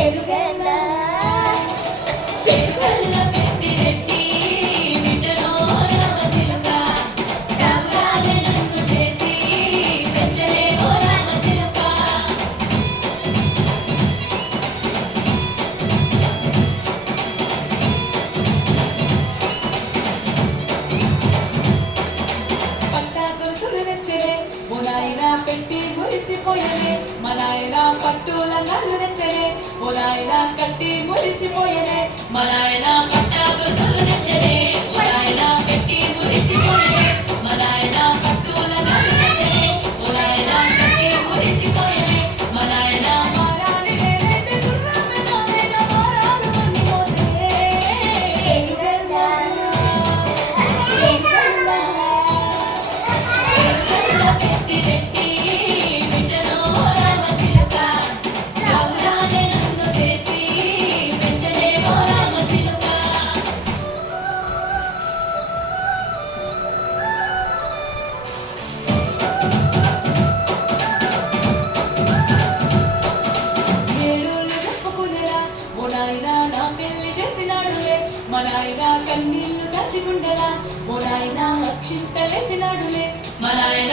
ఎరుగల్లా పెరుగల్ల పెద్దిరెడ్డి బిడ్డనో రామశిలక రామురాలే నన్ను చేసి పెంచలే ఓ రామశిలక పట్టా గొలుసులు తెచ్చలే ఓ నాయనా పెట్టి మురిసిపోయలే మా నాయనా పట్టుల నల్లు తెచ్చలే ఓ నాయనా కట్టి మురిసిపోయలే మా నాయనా పట్టా గొలుసులు తెచ్చలే ఓ నాయనా పెట్టి మురిసిపోయలే మా నాయనా పట్టుల నల్లు తెచ్చలే ఓ నాయనా కట్టి మురిసిపోయలే మా నాయనా మారాలి నేనైతే గుర్రమే నాయన మారాలు అన్ని మోసే ఎరుగల్లా ఎరుగల్లా ఎరుగల్లా పెద్దిరెడ్డి బిడ్డనో రామశిలక రామురాలే నన్ను చేసి పెంచలే ఓ రామశిలక ఏడోళ్ళు చెప్పుకునేరా ఓ నాయనా నా పెళ్లి చేసినాడులే మా నాయనా కన్నీళ్లు దాచిగుండెరా ఓ నాయనా అక్షింతలేసినాడులే మా నాయనా